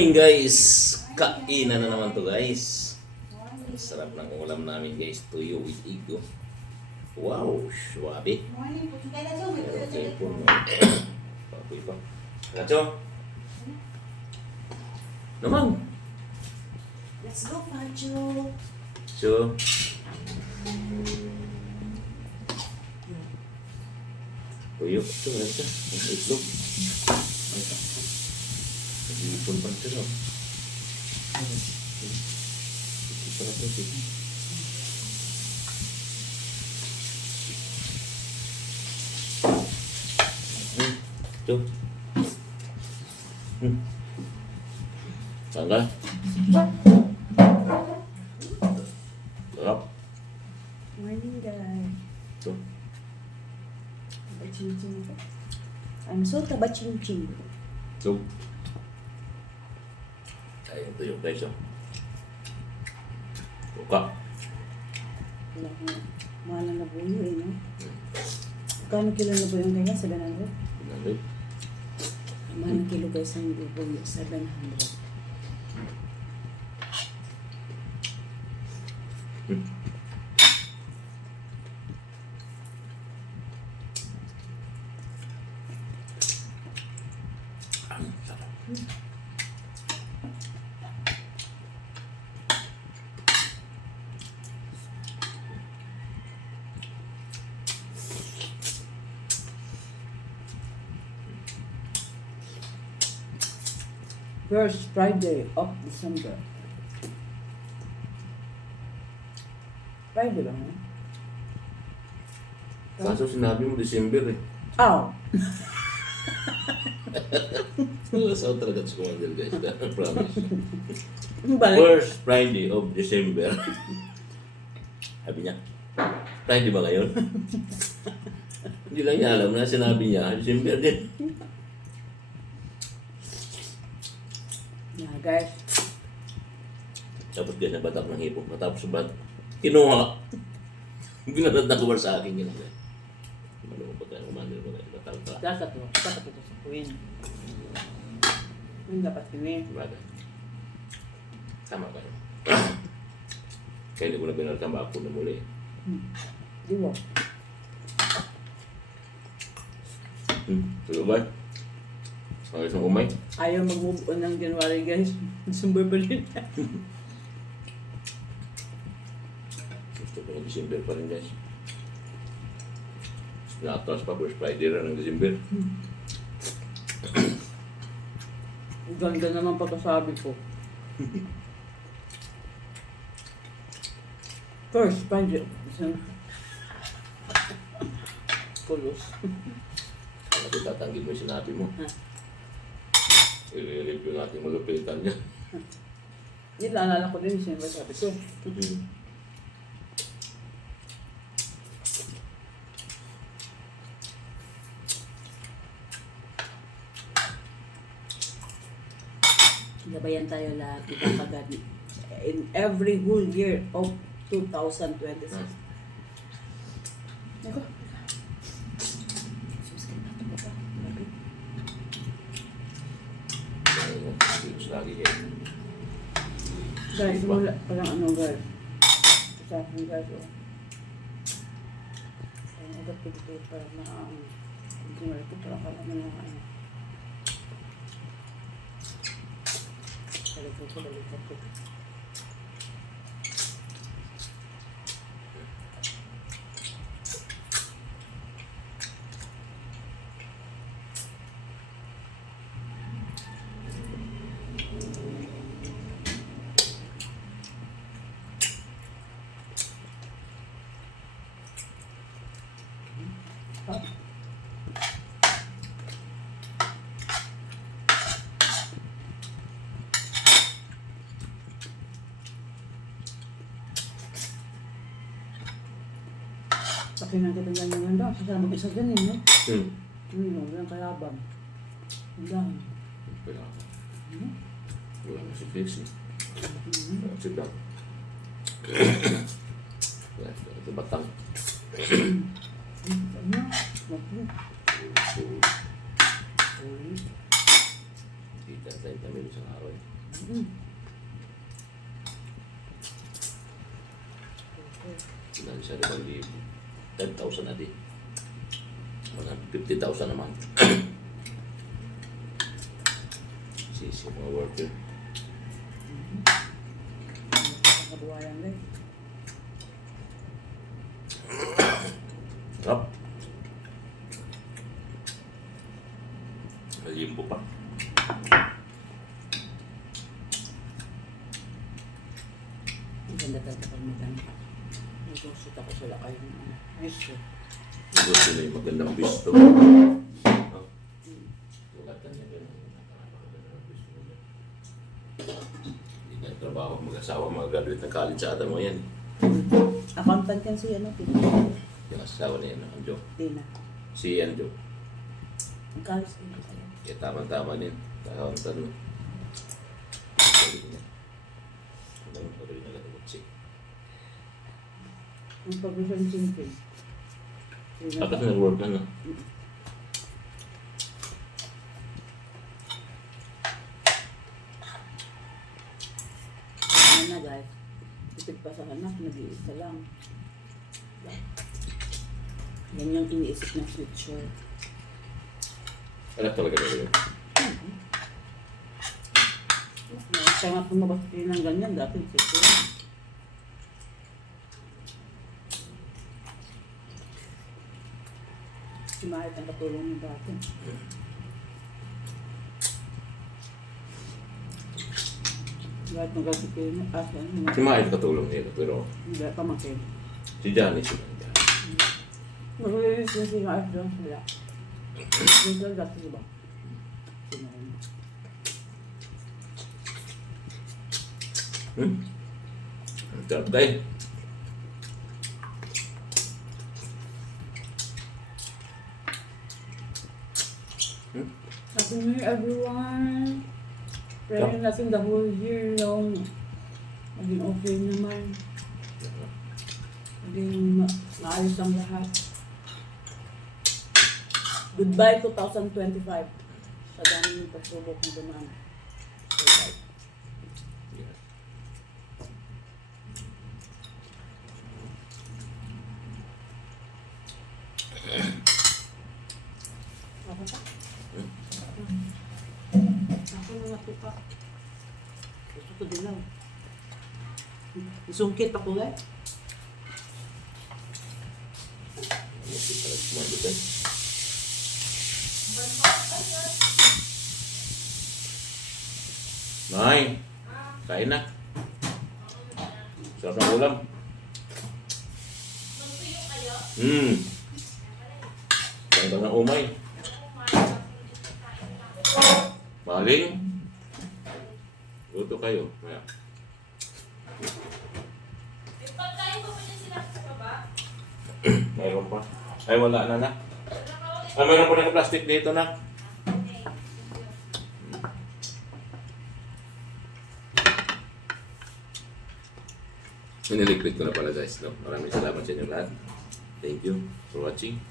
Morning guys, kainan na naman to guys. Ang sarap ng ulam namin guys, tuyo with egg. Oh. Wow, swabe. Meron cellphone mo. Papoy pa. Kacho? Naman. Let's go, Pacho. So, tuyo. Ito, meron ka. Ang itlog. Nag-iipon pa ito, no? Ito na ito. Ito. Saan ka? Sarap. Morning, guys. Ito. Taba-ching-ching. I'm so taba-ching-ching. Ito. Ayun tuyo guys, oh. Buka. Wala ko. Mahal na buyo, eh, no? Kano kilo na buyo kaya? 700? Pinanday. Mahal na kilo guys ang buyo. 700. Sarap. First Friday of December. Friday ba nga? Kaso sinabi mo December eh. Oh! Wala sa talaga sa commander guys. Promise. Balik. First Friday of December. Sabi niya, Friday ba ngayon? Hindi lang niya alam na sinabi niya, December din. Yeah, guys. Tapos ganyan batak ng hipok. Matapos ba, kinuha. Binalad na kuwar sa akin yun. Malungo pa tayo, commander mo tayo. Natalta. Dapat ito sa Queen. Queen dapat kini. Bagay. Tama ka yun. Kaya hindi ko na binalkang bako na muli. Di ba? Tulo ba? Ayos ang umay. Ayaw mag-move on ng January, guys. December pa rin. Gusto ko ng December pa rin guys. Natas pa first Friday rin ng December. Ganda naman pagkasabi ko. First, Friday. Kulos. Kaya tatanggin mo yung sinabi mo. I-review natin malupitan niya. Hindi, naalala ko din yung sabi ko. Nabayan tayo lahat ipapagad in every whole year of 2026. Nako. Lagi kayo. Guys, wala parang ano guys. Sa akin guys. Ang agad pito para hindi mo ito parang kala mo na ano. Balik ko. Pakinan kita ganyan daw. Sasama mag-isa ganyan, no? Walang kayabang. Ang dami. Wala ka. Wala na si Fixie. Sit down. Ito batang. Ano? Bakit? Kita tayo kami sa araw. Mm. Financial 5,000. 10,000 na din. 50,000 naman. Sisi mga worker. Kabuhayan din. Sarap. Malimbo pa. Ang ganda talaga pag maganda. Nag-usot ako sila kayo ng ano. Ayos ko. Gusto na yung magandang bisto. Oh. Tulatan niya ganun. Napakagandang bisto niya. Hindi na trabaho mag-asawa, mag-graduate ng college sa ata mo yan. Accountant yan si ano, Yung asawa niya na ang joke. Tina. Si Ian joke. Ang kalis ko sa'yo. Kaya tama-tama din. Kahawantan mo. Galing niya. Ang pagaling na lagot siya. Ang pag-referencing ko. Tapos nag-work na no? Ano na guys, tipid pa sa anak, nag-iisa lang. Yan yung iniisip ng future. Alam talaga na yun. Siya nga pumabas din ng ganyan, dati future. Si Mahit ang katulong niya dati. Kahit nagkasikin mo, ano, Si Maya katulong niya pero hindi pa makin. si Johnny si Maya. Mag-release yung si Mahit doon sila. Yung sila dati diba? Sinayin. Ang sarap tayo. Happy New Year everyone! Praying natin the whole year long. Maging okay naman. Maging maayos ang lahat. Goodbye 2025. Sa dami ng pasubok na dumaan. Goodbye. Yes. Ako pa? Ako na natupa. Gusto ko din lang. Isungkit ako eh. Masih talaga kumandit eh. Nay, kain na. Sarap ng ulam. Ganda ng umay. Baling. Luto kayo. Maya. Mayroon pa. Ay, wala na na. Ay, mayroon pa ng plastic dito na. Niliquid ko na pala guys. No? Maraming salamat sa inyo lahat. Thank you for watching.